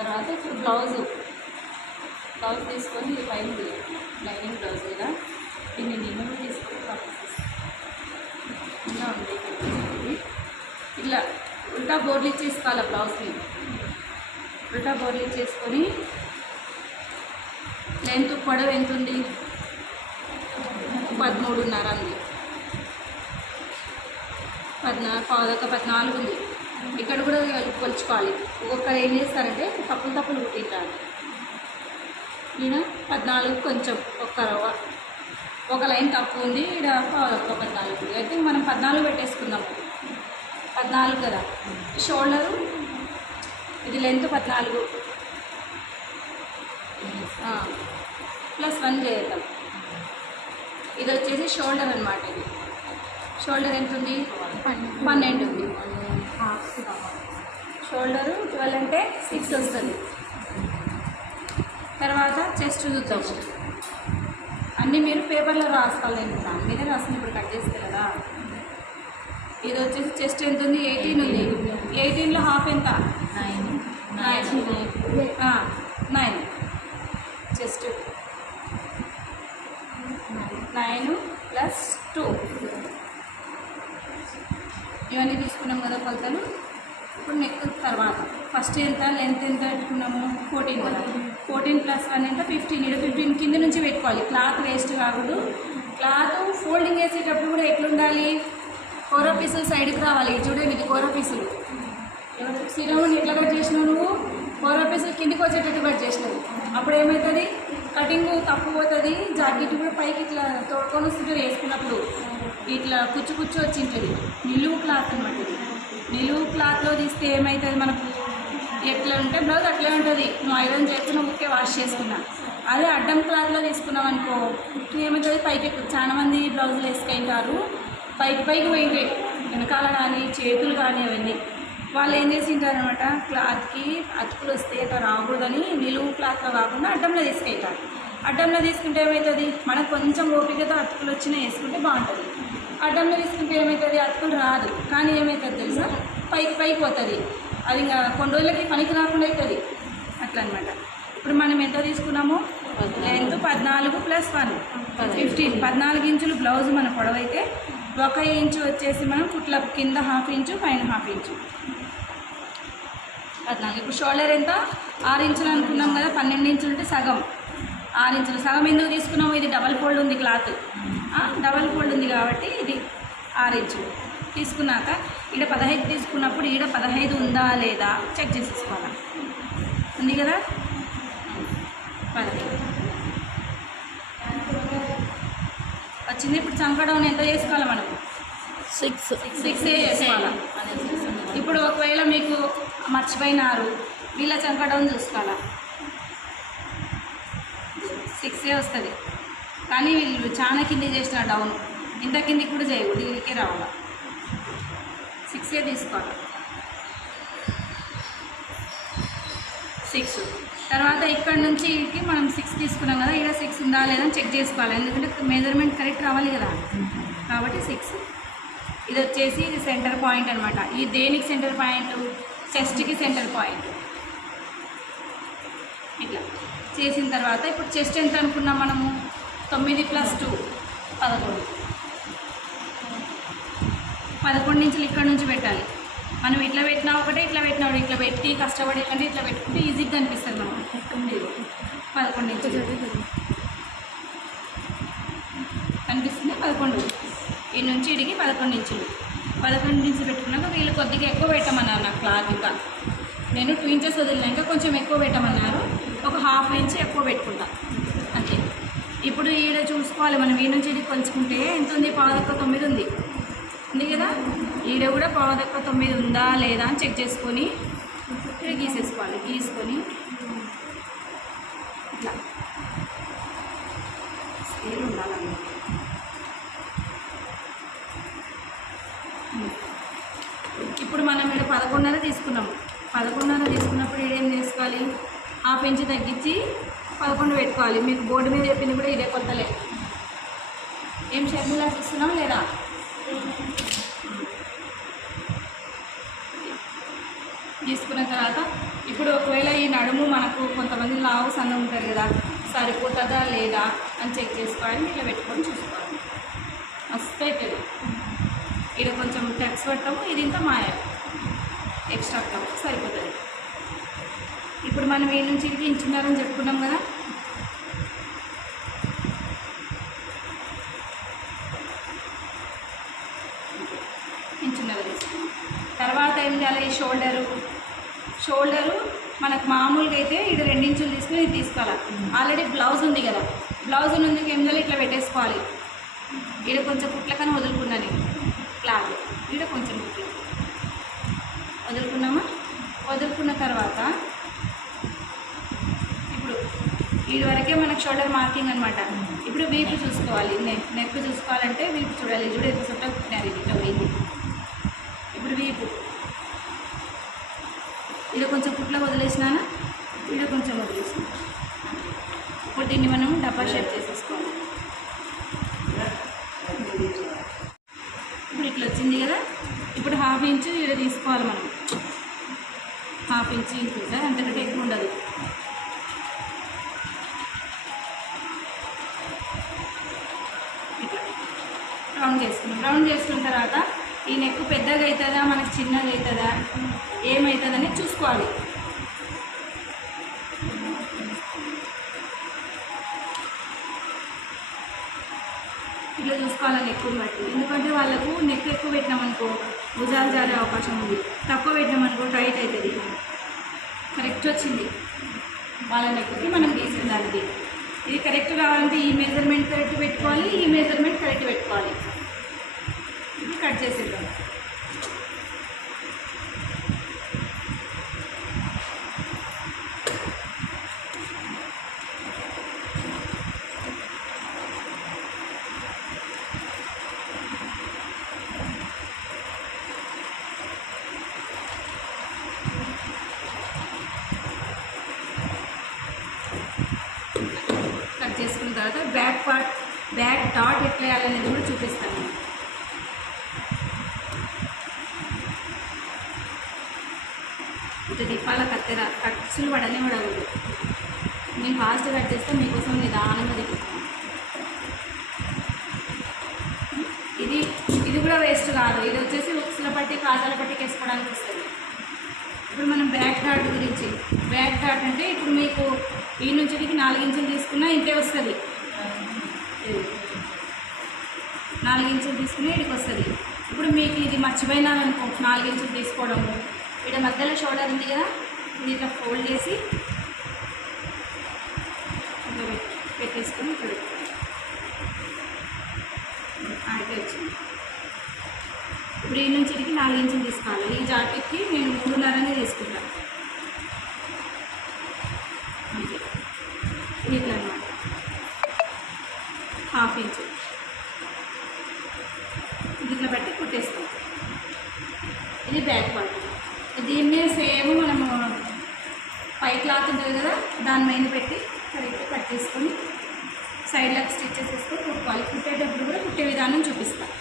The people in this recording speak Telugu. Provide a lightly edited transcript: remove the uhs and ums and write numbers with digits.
తర్వాత ఇప్పుడు బ్లౌజ్ తీసుకొని ఇది పైన లైనింగ్ బ్లౌజ్ కదా దీన్ని నిలువు తీసుకొని ఇలా ఉంది. ఇట్లా ఉల్టా బోర్లు ఇచ్చేసుకోవాలి బ్లౌజ్ని. ఉల్టా బోర్లు ఇచ్చేసుకొని లెంత్ పొడవు ఎంత ఉంది? 13.5 ఉంది. 14 ఉంది. ఇక్కడ కూడా కొలుచుకోవాలి. ఒక్కొక్కరు ఏం చేస్తారంటే తప్పులు కుట్టింటారు. ఈయన 14 కొంచెం ఒక లైన్ తప్పు ఉంది. ఇక్కడ 14 అయితే మనం 14 పెట్టేసుకుందాం. 14 కదా. షోల్డరు ఇది లెంత్ 14 +1 చేద్దాం. ఇది వచ్చేసి షోల్డర్ అనమాట. ఇది షోల్డర్ ఎంత ఉంది? 12 ఉంది. షోల్డరు 12 అంటే 6 వస్తుంది. తర్వాత చెస్ట్ చూద్దాం. అన్నీ మీరు పేపర్లో రాసుకోవాలి. దాని మీద రాసుకుని ఇప్పుడు కట్ చేస్తే కదా. ఇది వచ్చేసి చెస్ట్ ఎంత ఉంది? 18 ఉంది. 18లో హాఫ్ ఎంత? 9. చెస్ట్ 9 + 2 ఇవన్నీ తీసుకున్నాం కదా కొలతలు. ఇప్పుడు నెక్ తర్వాత ఫస్ట్ ఎంత లెంత్ ఎంత పెట్టుకున్నాము? 14 కదా. 14 + 1 ఎంత? 15. ఇక్కడ 15 కింద నుంచి పెట్టుకోవాలి. క్లాత్ వేస్ట్ కాకూడదు. క్లాత్ ఫోల్డింగ్ వేసేటప్పుడు కూడా ఎట్లుండాలి? కోరా పీసులు సైడ్కి రావాలి. చూడండి, ఇది కోరా పీసులు. శ్రీరాముని ఎట్లా కట్ చేసినావు నువ్వు? కోరా పీసులు కిందికి వచ్చేటట్టు కట్ చేసినావు. అప్పుడు ఏమవుతుంది? కటింగ్ తప్పు పోతుంది. జాకెట్ కూడా పైకి ఇట్లా తోడుకొని వస్తుంటుంది. వేసుకున్నప్పుడు ఇట్లా కుచ్చు వచ్చింటుంది. నిలువు క్లాత్ అనమాట. ఇది నిలువు క్లాత్లో తీస్తే ఏమవుతుంది? మనకు ఎట్లా ఉంటే బ్లౌజ్ అట్లే ఉంటుంది. నువ్వు ఐరన్ చేసుకున్న ఊరికే వాష్ చేసుకున్నా. అదే అడ్డం క్లాత్లో తీసుకున్నాం అనుకో ఏమవుతుంది? పైకి చాలా మంది బ్లౌజులు వేసుకుంటారు. పైకి పోయింటాయి వెనకాల కానీ చేతులు కానీ అవన్నీ. వాళ్ళు ఏం చేసింటారనమాట, క్లాత్కి అతుకులు వస్తే అట్లా రాకూడదని నిలువు క్లాత్లో కాకుండా అడ్డంలో తీసుకెళ్తారు. అడ్డంలో తీసుకుంటే ఏమవుతుంది? మనకు కొంచెం ఓపికతో అతుకులు వచ్చినా వేసుకుంటే బాగుంటుంది. అడ్డంలో తీసుకుంటే ఏమవుతుంది? అతుకులు రాదు. కానీ ఏమవుతుంది తెలుసా? పైకి పోతుంది. అది ఇంకా కొన్ని రోజులకి పనికి రాకుండా అవుతుంది. అట్లా అనమాట. ఇప్పుడు మనం ఎంత తీసుకున్నాము? లెంత్ 14 + 1 15. 14 ఇంచులు బ్లౌజ్ మన పొడవైతే 1 ఇంచు వచ్చేసి మనం కుట్ల కింద 1/2 ఇంచు పైన 1/2 ఇంచు 14. ఇప్పుడు షోల్డర్ ఎంత? 6 ఇంచులు అనుకున్నాం కదా. 12 ఇంచులు ఉంటే సగం 6 ఇంచులు. సగం ఎందుకు తీసుకున్నాము? ఇది డబల్ ఫోల్డ్ ఉంది క్లాత్. డబల్ ఫోల్డ్ ఉంది కాబట్టి ఇది 6 ఇంచులు తీసుకున్నాక ఈడ 15 తీసుకున్నప్పుడు ఈడ 15 ఉందా లేదా చెక్ చేసేసుకోవాలి. ఉంది కదా 15 వచ్చింది. ఇప్పుడు చంకడౌన్ ఎంత చేసుకోవాలి మనం? 6 చేసుకోవాలి. ఇప్పుడు ఒకవేళ మీకు మర్చిపోయినారు, వీళ్ళ చంకడౌన్ చూసుకోవాలా. 6 వస్తుంది. కానీ వీళ్ళు చాలా కింద చేసిన డౌన్. ఇంత కిందికి కూడా చేయకూడదు. దీనికే రావాలి. 6 తీసుకోవాలి. 6 తర్వాత ఇక్కడ నుంచి ఇక్కడికి మనం 6 తీసుకున్నాం కదా. ఇక్కడ 6 ఉందా లేదా అని చెక్ చేసుకోవాలి. ఎందుకంటే మెజర్మెంట్ కరెక్ట్ రావాలి కదా. కాబట్టి 6. ఇది వచ్చేసి ఇది సెంటర్ పాయింట్ అనమాట. ఇది దేనికి సెంటర్ పాయింట్? చెస్ట్కి సెంటర్ పాయింట్. ఇట్లా చేసిన తర్వాత ఇప్పుడు చెస్ట్ ఎంత అనుకున్నాం మనము? 9 + 2 11. 11 ఇంచులు ఇక్కడ నుంచి పెట్టాలి. మనం ఇట్లా పెట్టినా ఒకటే, ఇట్లా పెట్టినా ఇట్లా పెట్టి కష్టపడి అంటే ఇట్లా పెట్టుకుంటే ఈజీగా అనిపిస్తుంది. మనం 11 ఇంచులు కనిపిస్తుంది. 11 ఈ నుంచి ఇడికి 11 ఇంచులు. 11 ఇంచులు పెట్టుకున్నాక వీళ్ళు కొద్దిగా ఎక్కువ పెట్టమన్నారు నాకు క్లాత్. ఇంకా నేను 2 ఇంచెస్ వదిలినాక కొంచెం ఎక్కువ పెట్టమన్నారు. ఒక 1/2 ఇంచ్ ఎక్కువ పెట్టుకుంటా అంతే. ఇప్పుడు ఈడ చూసుకోవాలి మనం. ఈ నుంచి ఇడికి కొలుచుకుంటే ఎంత ఉంది? 9 ఉంది కదా. ఈడ కూడా 9 ఉందా లేదా అని చెక్ చేసుకొని ఇక్కడ గీసేసుకోవాలి. గీసుకొని ఇట్లా స్కేల్ ఉండాలన్నమాట. ఇప్పుడు మనం ఇక్కడ 11.5 తీసుకున్నాము. 11.5 తీసుకున్నప్పుడు ఏం చేసుకోవాలి? 1/2 ఇంచ్ తగ్గించి 11 పెట్టుకోవాలి. మీకు బోర్డు మీద చెప్పింది కూడా ఇదే కొత్తలే. ఏం షర్మిలా ఇస్తున్నాం లేదా? గీసుకున్న తర్వాత ఇప్పుడు ఒకవేళ ఈ నడుము మనకు కొంతమంది లావు సన్న ఉంటారు కదా, సరిపోతుందా లేదా అని చెక్ చేసుకోవాలని ఇట్లా పెట్టుకొని చూసుకోవాలి. మస్తు అవుతుంది. ఇక్కడ కొంచెం టెక్స్ పట్టము, ఇది ఇంత మాయ ఎక్స్ట్రా క్లాత్ సరిపోతుంది. ఇప్పుడు మనం ఈ నుంచి ఇది ఇంచున్నారని చెప్పుకున్నాం కదా, ఇంచున్నర తీసుకున్నాం. తర్వాత ఏం చేయాలి, ఈ షోల్డరు మనకు మామూలుగా అయితే ఇది 2 ఇంచులు తీసుకుని ఇది తీసుకోవాలి. ఆల్రెడీ బ్లౌజ్ ఉంది కదా, బ్లౌజ్ నుండి ఏం చేయాలి, ఇట్లా పెట్టేసుకోవాలి. ఈడ కొంచెం కుట్లకని వదులుకున్నాను క్లాత్, ఈడ కొంచెం కుట్లు వదులుకున్నామా. వదులుకున్న తర్వాత ఇప్పుడు వీడి వరకే మనకు షోల్డర్ మార్కింగ్ అనమాట. ఇప్పుడు వీపు చూసుకోవాలి, నెక్ చూసుకోవాలంటే వీపు చూడాలి. చూడ ఎంత చుట్టూ కుట్టినారు, ఇది ఇట్లా పోయింది. ఇప్పుడు వీపు ఈడ కొంచెం కుట్ల వదిలేసినానా, ఈడ కొంచెం వదిలేసిన. ఇప్పుడు దీన్ని మనం డబ్బా షేప్ చేసేసుకోవాలి. ఇప్పుడు ఇట్లా వచ్చింది కదా, ఇప్పుడు 1/2 ఇంచు ఈడ తీసుకోవాలి మనం. 1/2 ఇంచు ఇంకుంటే అంతకంటే ఎక్కువ ఉండదు. ఇట్లా రౌండ్ చేసుకున్నాం. రౌండ్ చేసుకున్న తర్వాత ఈ నెక్ పెద్దగా అవుతుందా మనకు చిన్నగా అవుతుందా ఏమవుతుందని చూసుకోవాలి. ఇట్లా చూసుకోవాలి నెక్కుని బట్టి. ఎందుకంటే వాళ్ళకు నెక్ ఎక్కువ పెట్టినామనుకో భుజాలు జారే అవకాశం ఉంది, తక్కువ పెట్టినామనుకో టైట్ అవుతుంది. కరెక్ట్ వచ్చింది వాళ్ళ నెక్కి మనం గీసిన దానికి. ఇది కరెక్ట్ కావాలంటే ఈ మెజర్మెంట్ కరెక్ట్ పెట్టుకోవాలి, ఈ మెజర్మెంట్ కరెక్ట్ పెట్టుకోవాలి. ఇది కట్ చేసేద్దాం. కట్ చేసుకున్న తర్వాత బ్యాక్ డాట్ ఎట్లా వేయాలనేది కూడా చూపిస్తాను. ఇట్లా తిప్పాల కత్తెర, ఖర్చులు పడనే పడకూడదు. నేను ఫాస్ట్ కట్ చేస్తే మీకోసం నిదానంగా తిప్పుతాను. ఇది కూడా వేస్ట్ కాదు. ఇది వచ్చేసి ఉక్సుల పట్టి కాజాల పట్టికి వేసుకోవడానికి వస్తుంది. ఇప్పుడు మనం బ్యాక్ డాట్ గురించి, బ్యాక్ డాట్ అంటే ఇప్పుడు మీకు ఈ నుంచి 4 ఇంచులు తీసుకున్నా ఇంతే వస్తుంది. 4 ఇంచులు తీసుకుని ఇక్కడికి వస్తుంది. ఇప్పుడు మీకు ఇది మర్చిపోయినారనుకో 4 ఇంచులు తీసుకోవడము, ఇక్కడ మధ్యలో షోల్డర్ ఉంది కదా, ఇది ఇట్లా ఫోల్డ్ చేసి ఇట్లా పెట్టేసుకొని ఇక్కడ అయితే వచ్చింది. ఇప్పుడు ఈ నుంచి 4 ఇంచులు తీసుకోవాలి. ఈ జాకెట్కి నేను 3.5 తీసుకుంటాను. ఇట్లా అన్నమాట 1/2 ఇంచు ఇట్లా పెట్టి కుట్టేస్తాం. ఇది బ్యాక్ పార్ట్. దీని మీద సేమ్ మనము పై క్లాత్ ఉంటుంది కదా, దాని మీద పెట్టి కరెక్ట్ కట్ చేసుకొని సైడ్లకు స్టిచ్ చేసేసుకొని కుట్టుకోవాలి. కుట్టేటప్పుడు కూడా కుట్టే విధానం చూపిస్తాను.